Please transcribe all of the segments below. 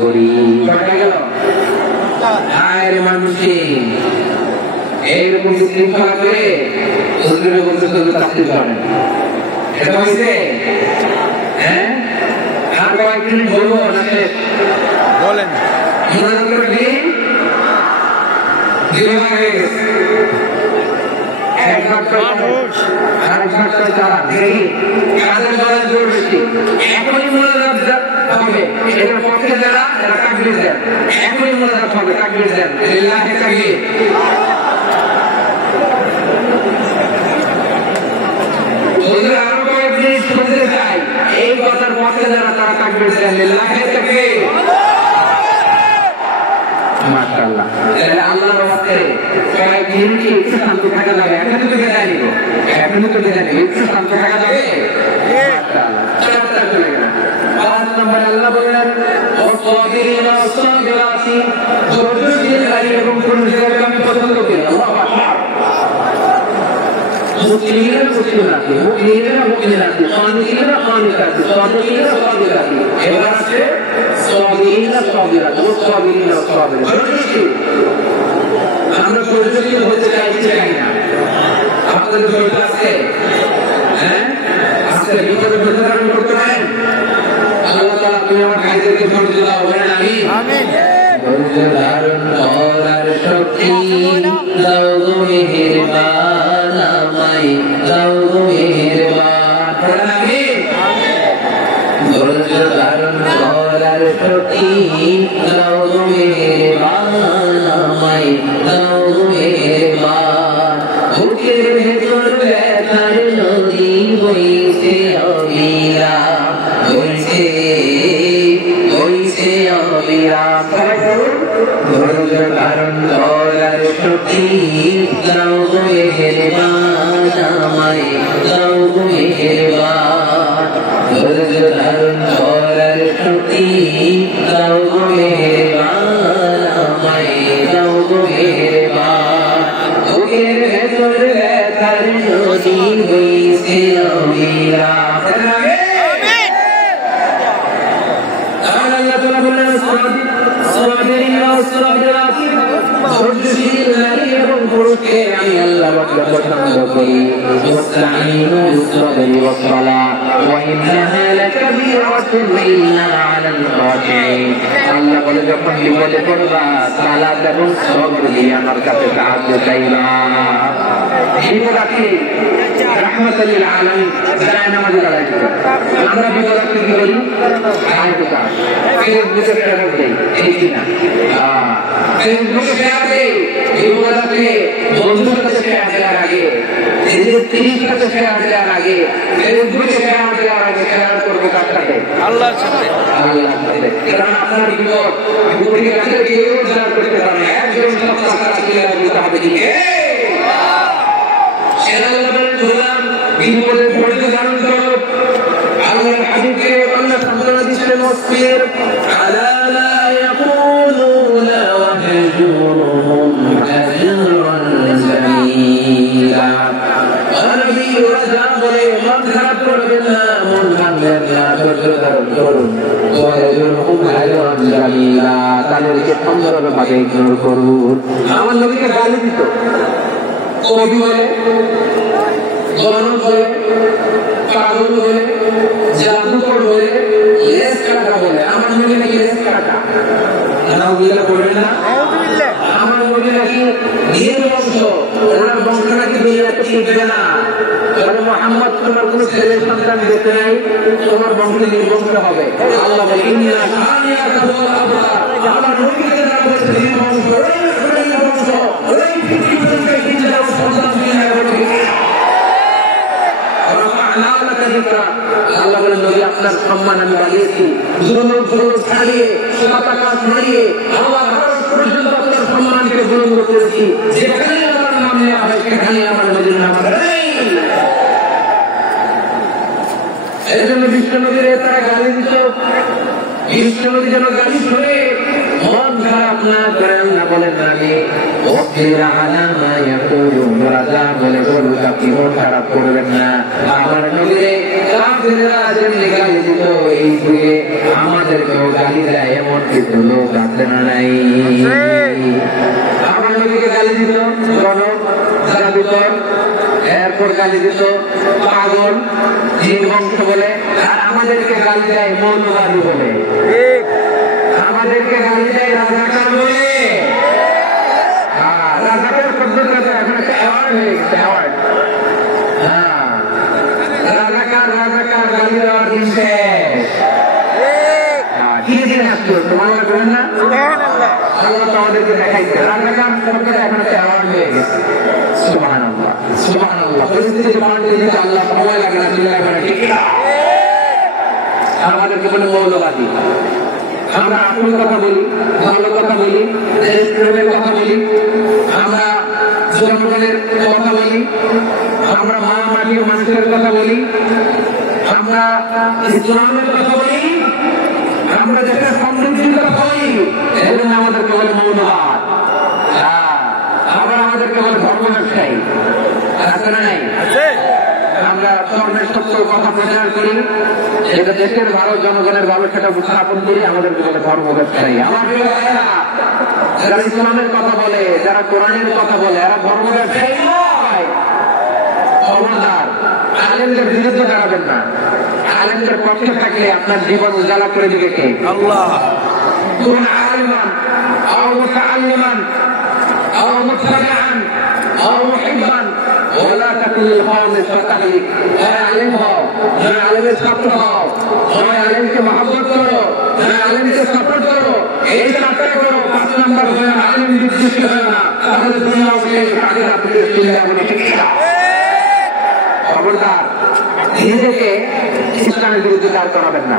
করি আয়ের মানুষে এইরকম শৃঙ্খলা করে হুজুরের বলতে তাফসীর করেন। এটা হইছে হ্যাঁ আর কয়েকদিন বলবো না বলেন মনে করে দিন দিন হয়ে গেছে এক ঘন্টা মানুষ আর ঘন্টা তারা দেখি কাদের বলার জোর বেশি এখনই মনে রাখতে হবে এটার পক্ষে যারা তাকবীর দেন এখনই মনে রাখতে হবে তাকবীর দেন লিল্লাহি তাকবীর ওদের আরো কয়েকদিন শুনতে চাই এই কথার পক্ষে যারা তারা তাকবীর দেন লিল্লাহি তাকবীর মাশাআল্লাহ তাহলে আল্লাহর ওয়াক্তে কয়েকদিন কি একটু শান্ত থাকা যাবে এখন তো বিদায় নিব এখন তো বিদায় নিব একটু শান্ত থাকা যাবে মাশাআল্লাহ চমৎকার চলে গেল 5 নম্বর আল্লাহ বললেন ওয়াসসাবিরিন ওয়াসসাবিরাতি ধৈর্যশীল এবং পুরুষদেরকে আমি পছন্দ করি আল্লাহু আকবার মুসলিমের মুসলিম আছে মুমিনেরা মুমিন আছে সাদিকিরা সাদিক আছে সাদিকিরা সাদিক আছে এবার আছে সাবিরিনা সাবিরা সাবিরিনা সাবিরা আমরা ধৈর্যশীল হতে চাই না আপনাদের ধৈর্য আছে হ্যাঁ আজকে বিপদে ধৈর্য ধারণ করতে পারেন আল্লাহ তাআলা তুমি আমার ভাইদেরকে ধৈর্য দাও বলেন আমিন আমিন ধৈর্য ধারণ করার শক্তি দাও গো মেহেরবান আমায় দাও গো মেহেরবান বলেন আমিন ধৈর্য ধারণ করার শক্তি দাও গো মেহেরবান আমায় দাও গো মেহেরবান বুকের ভেতর ব্যথার নদী বইছে অবিরাম বইছে অবিরাম ধৈর্য ধারণ করার শক্তি দাও গো মেহেরবান আমায় দাও গো মেহেরবান ধৈর্য ধারণ করার শক্তি দাও গো মেহেরবান আমায় দাও গো মেহেরবান বুকের ভেতর ব্যথার নদী বইছে অবিরাম ধৈর্যশীল নারী এবং পুরুষকে আমি আল্লাহ পছন্দ করি ওয়াস্তাঈনু বিস-সাবরি ওয়াস-সালাহ ওয়া ইন্নাহা লাকাবীরাতুন ইল্লা আলাল খাশিঈন আল্লাহ বলে যখন বিপদে পড়বা সালাত এবং সবর দিয়ে আমার কাছে সাহায্য চাইবা বিপদ আছে রাহমাতুল লিল আলামিন যারা নামাজ পড়ে আমরা বিপদ আছে কি করি আয়াত পাঠ ফেসবুকে শেয়ার দেই এই কিনা ফেসবুকে শেয়ার দেই বিপদ আছে বন্ধুর কাছে শেয়ার দেওয়ার আগে নিজের স্ত্রীর কাছে শেয়ার দেওয়ার আগে ফেসবুকে শেয়ার দেওয়ার আগে শেয়ার করবো কার সাথে আল্লাহর সাথে কারণ আপনার বিপদের কাছে কেউ শেয়ার করতে পারবে একজন সত্তা ছাড়া ক্লিয়ার বলতে হবে দিকে বিপদে ধৈর্য ধারণ করো আল্লাহর হাবিবকে আল্লাহ সান্ত্বনা দিচ্ছেন ওয়াসবির আলা লা ইয়াকুলুনা ওয়াহজুরহুম হাজরান জামিলা নবী রাজা বলে মন খারাপ করবেন না মন ভাঙবেন না ধৈর্য ধারণ করুন ওয়াহজুরহুম হাজরান জামিলা তাদেরকে সুন্দরভাবে ইগনোর করুন আমার নবীকে গালি দিত কবি বলে গরম বলে পাগল বলে জাদুকর বলে লেস কাটা বলে আমার নবী নাকি লেস কাটা নাউযুবিল্লাহ বলবেন না আমার নবী নাকি নির্বংশ ওনার বংশ নাকি দুনিয়াতে টিকবে না বলে মুহাম্মদ তোমার কোনো ছেলে সন্তান দিতে নাই তোমার বংশ নির্বংশ হবে আল্লাহ বলে ইন্না শানিআকা হুয়াল আবতার আমার নবীকে যারা বলছে নির্বংশ ওই নির্বংশ ওই পৃথিবীতে কিঞ্জা সন্তান দুনিয়ায় আল্লাহ বলেন নবী আপনার সম্মান আমি বাড়িয়েছি ছাড়িয়ে পতাকা ছড়িয়ে আল্লাহ পর্যন্ত আপনার সম্মানকে বুলন্দ করেছি যেখানে আমার নাম নেওয়া হয় সেখানে আমার নবীর নাম এই জন্য বিশ্বনবীর তারা গালি দিত বিশ্বনবী যেন গালি শুনে মন খারাপ না করেন না বলেন আমি রাজা বলে বলুক আপনি মন খারাপ করবেন না আমার নবীরে ছেলেরা যেমনি গালি দিত এই যুগে আমাদেরকেও গালি দেয় এমন কিছু লোক আছে না নাই? আমার নবীকে গালি দিত গণক, জাদুকর, এরপর গালি দিত পাগল, জিন বংশ বলে, আর আমাদেরকে গালি দেয় মৌলবাদী বলে, আমাদেরকে গালি দেয় রাজাকার বলে। রাজাকার শব্দটা তো এখন একটা অ্যাওয়ার্ড হয়ে গেছে, অ্যাওয়ার্ড। রাজাকার রাজাকার গালি দেওয়ার দিন শেষ। কি দিন আসছো তোমার করেন না? আল্লাহ তো আমাদেরকে দেখাইছে রাজাকার শব্দটা এখন একটা অ্যাওয়ার্ড হয়ে গেছে। সুবহানাল্লাহ, সুবহানাল্লাহ। পরিস্থিতি পাল্টে দিতে আল্লাহ সময় লাগে না, চলে লাগে না, ঠিক না? আমাদেরকে বলে মৌলবাদী। আমরা আসল কথা বলি, ভালো কথা বলি, দেশের কথা বলি, আমরা জনগণের কথা বলি, আমরা মা মাটি মানুষের কথা বলি, আমরা ইসলামের কথা বলি, আমরা দেশের সমৃদ্ধির কথা বলি। এই জন্য আমাদেরকে বলে মৌলবাদ। আবার আমাদেরকে বলে ধর্ম ব্যবসায়ী। আছে না নাই? আমরা ধর্মের সত্য কথা প্রচার করি, যেটা দেশের ভালো, জনগণের ভালো, সেটা উত্থাপন করি, আমাদেরকে বলে ধর্ম ব্যবসায়ী। আমার যারা ইসলামের কথা বলে, যারা কোরআনের কথা বলে, এরা ধর্ম ব্যবসায়ী নয়। খবরদার, আলেমদের বিরুদ্ধে দাঁড়াবেন না। আলেমদের পক্ষে থাকলে আপনার জীবন উজালা করে দিবে কে? আল্লাহ। কোন আলেমান আও মুতাআল্লিমান আও মুত্তাবিআন আও মুহিব্বান ওয়ালা তাকুল কওমের ফাতালিক। হয় আলেম হও, নয় আলেমের ছাত্র হও, হয় আলেমকে মহব্বত করো, নয় আলেমকে সাপোর্ট করো। এই চারটা করো, 5 নম্বর হয় আলেম বিদ্বেষী হয় না, তাহলে দুনিয়া শেষ, আখিরাত শেষ। চিন্তা করে ঠিক না? খবরদার, নিজেকে ইসলামের বিরুদ্ধে দাঁড় করাবেন না।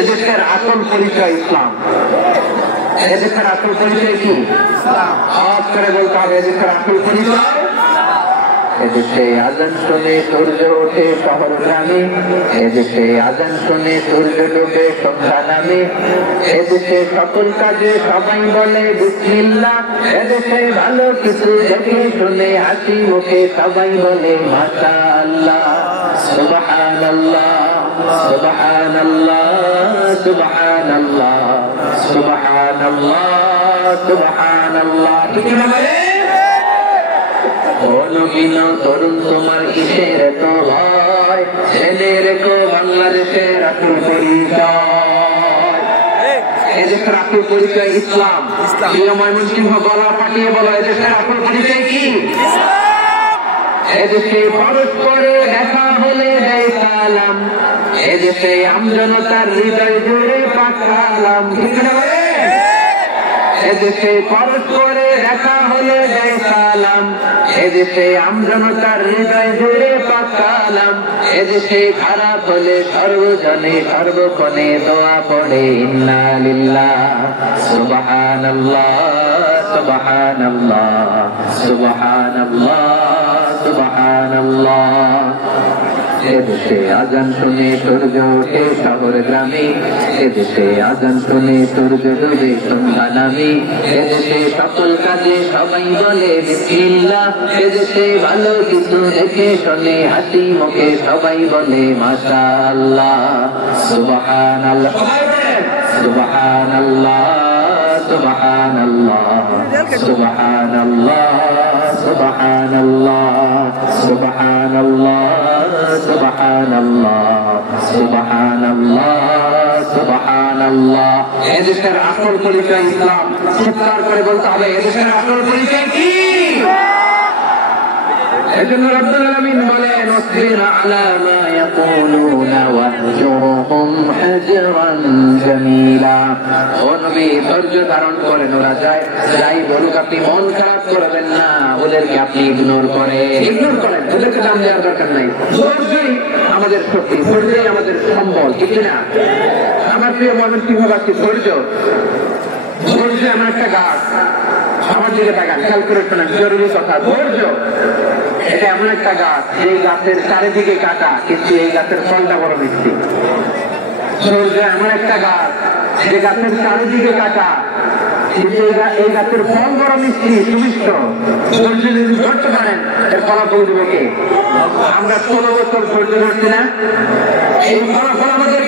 এদেশের আসল পরিচয় ইসলাম। এদেশের আসল পরিচয় কি? হজ করে বলতে হবে এদেশের আসল পরিচয়। এদেশে আজান শুনে সূর্য ওঠে শহর গ্রামে, এদেশে আজান শুনে সূর্য ডুবে সন্ধ্যা নামে, এদেশে সকল কাজে সবাই বলে বিসমিল্লাহ, এদেশে ভালো কিছু দেখে শুনে হাসি মুখে সবাই বলে মাশাআল্লাহ। সুবহানাল্লাহ, সুবহানাল্লাহ, সুবহানাল্লাহ, সুবহানাল্লাহ, সুবহানাল্লাহ। ঠিক বলে নবীন তরুণ তোমার কিসের তো ভয়, জেনে রেখো বাংলাদেশের আসল পরিচয়। এদেশের আসল পরিচয় ইসলাম। প্রিয় ময়মনসিংহ গলা ফাটিয়ে বলো, এদেশের আসল পরিচয় কি? এদেশে পরস্পরে দেখা হলে দেয় সালাম, এদেশে আমজনতার হৃদয় জুড়ে পাঠালাম। ঠিক না? এদেশে পরস্পরে দেখা হলে দেয় সালাম, এদেশে আমজনতার হৃদয় জুড়ে পাঠালাম, এদেশে খারাপ হলে সর্বজনে সর্বক্ষণে দোয়া পড়ে ইন্না লিল্লাহ। সুবহানাল্লাহ, সুবহানাল্লাহ, সুবহানাল্লাহ, সুবহানাল্লাহ। এদেশে আজান শুনে সূর্য ওঠে শহর গ্রামে, এদেশে আজান শুনে সূর্য ডুবে সন্ধ্যা নামে, এদেশে সকল কাজে সবাই বলে বিসমিল্লাহ, এদেশে ভালো কিছু দেখে শুনে হাসি মুখে সবাই বলে মাশাআল্লাহ। সুবহানাল্লাহ, সুবহানাল্লাহ, সুবহানাল্লাহ, সুবহানাল্লাহ, সুবহানাল্লাহ, সুবহানাল্লাহ, সুবহানাল্লাহ, সুবহানাল্লাহ, সুবহানাল্লাহ। এদেশের আসল পরিচয় ইসলাম। চিৎকার করে বলতে হবে, এদেশের আসল পরিচয় কি? এজন্য রব্বুল আলামিন বলেন, ওয়াসবির আলা মা ইয়াকুলুনা ওয়াহজুরহুম হাজরান জামিলা। ও নবী, ধৈর্য ধারণ করেন, ওরা যাই বলুক আপনি মন খারাপ করবেন না, ওদেরকে আপনি ইগনোর করেন, ওদেরকে দাম দেওয়ার দরকার নাই। ধৈর্যই আমাদের শক্তি, ধৈর্যই আমাদের সম্বল, ঠিক না? আমার প্রিয় ময়মনসিংহবাসী, ধৈর্য এমন একটা গাছ, আমার দিকে তাকান, খেয়াল করে শোনেন, জরুরি কথা। ধৈর্য এটা এমন একটা গাছ, যে গাছের চারিদিকে কাটা, কিন্তু এই গাছের ফলটা বড় মিষ্টি। ধৈর্য এমন একটা গাছ, যে গাছের চারিদিকে কাটা, কিন্তু এই গাছের ফল বড় মিষ্টি সুমিষ্ট, ধৈর্য যদি ধরতে পারেন এর ফলাফল দিবে কে? আমরা 16 বছর ধৈর্য ধরছি না, এই ফলাফল আমাদের